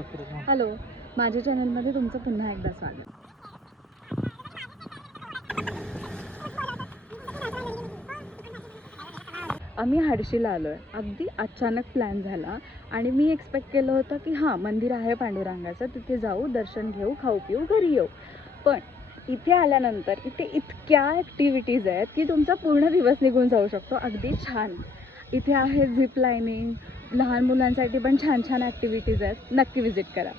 Hello, माझ्या चॅनलमध्ये तुमचं पुन्हा एकदा स्वागत. आम्ही हडशीला आलो आहे. अगदी अचानक प्लॅन झाला आणि मी एक्सपेक्ट केलं होतं की हां, मंदिर आहे पांडुरंगाचं, तिथे जाऊ, दर्शन घेऊ, खाऊ पिऊ, घरी येऊ. पण इथे आल्यानंतर इथे इतक्या ॲक्टिव्हिटीज आहेत की तुमचा पूर्ण दिवस निघून जाऊ शकतो. अगदी छान. इथे आहे झिप लाईनिंग, लहान मुलांसाठी पण छान छान ॲक्टिव्हिटीज आहेत. नक्की विजिट करा.